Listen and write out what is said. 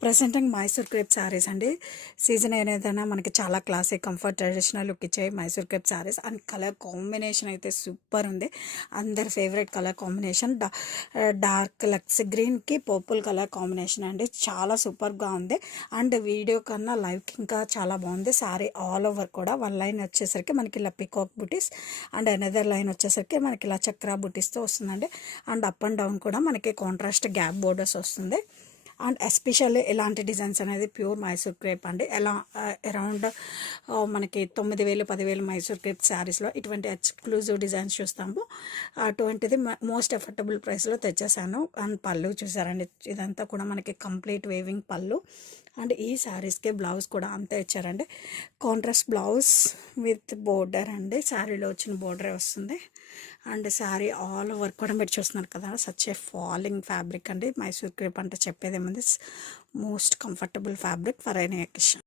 Presenting Mysore crepe saris అండి. Season ఏదైనా మనకి చాలా క్లాసిక్ కంఫర్ట్ ట్రెడిషనల్ లుక్ ఇచ్చాయి Mysore crepe sarees. And colour combination అయితే సూపర్ ఉంది. అందరి ఫేవరెట్ కలర్ కాంబినేషన్ డార్క్ లక్స్ గ్రీన్కి పర్పుల్ కలర్ కాంబినేషన్ అండి. చాలా సూపర్గా ఉంది. అండ్ వీడియో కన్నా లైవ్కి ఇంకా చాలా బాగుంది. శారీ ఆల్ ఓవర్ కూడా వన్ లైన్ వచ్చేసరికి మనకి ఇలా peacock buttis and another line వచ్చేసరికి మనకి ఇలా చక్రా బుటీస్తో వస్తుందండి. అండ్ అప్ అండ్ డౌన్ కూడా మనకి కాంట్రాస్ట్ గ్యాప్ బోర్డర్స్ వస్తుంది. అండ్ ఎస్పెషల్లీ ఇలాంటి డిజైన్స్ అనేది ప్యూర్ మైసూర్ క్రేప్ అండి. ఎలా అరౌండ్ మనకి 9,000 10,000 మైసూర్ క్రేప్ శారీస్లో ఇటువంటి ఎక్స్క్లూజివ్ డిజైన్స్ చూస్తాము. అటువంటిది మోస్ట్ ఎఫర్టబుల్ ప్రైస్లో తెచ్చేసాను. అండ్ పళ్ళు చూసారండి, ఇదంతా కూడా మనకి కంప్లీట్ వేవింగ్ పళ్ళు. అండ్ ఈ శారీస్కి బ్లౌజ్ కూడా అంతే ఇచ్చారండి. కాంట్రాస్ట్ బ్లౌజ్ విత్ బోర్డర్ అండి. శారీలో వచ్చిన బోర్డరే వస్తుంది. అండ్ శారీ ఆల్ ఓవర్ కూడా మీరు చూస్తున్నారు కదా, సచ్ ఏ ఫాలింగ్ ఫ్యాబ్రిక్ అండి. మైసూర్ క్రేప్ అంటే చెప్పేదేముంది, most comfortable fabric for any occasion.